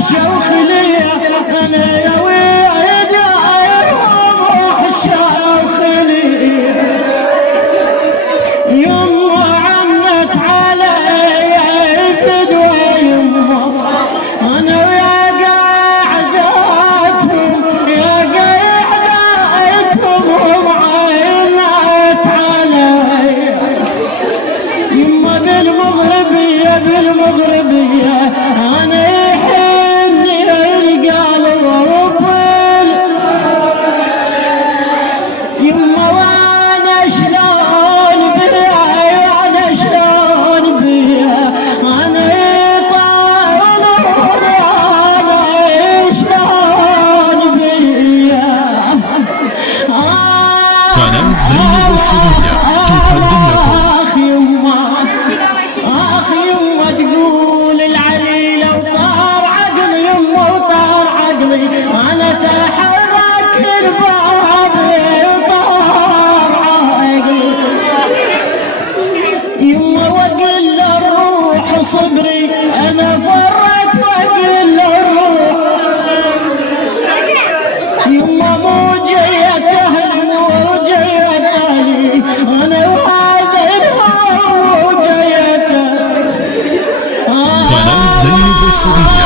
وحشة وخلية أنا يا ولد يوم وحشة وخلية يما عنت علي الفدوى يما أنا ويا قاعدتهم ومعينت علي يما بالمغربية أنا يحني القلب يما وانا شلون بيها انا يطول انا شلون بيها قناة زينب الصغيرة تقدم لكم اخ يما تقول العلي لو طار عقلي يما وطار عقلي انا تحرك الباب طار عقلي يما واقل له الروح صبري انا فرت واقل له الروح يما مو جيت اهلي مو جيت اهلي انا وهذا مو جيت قناة زينب الصغيرة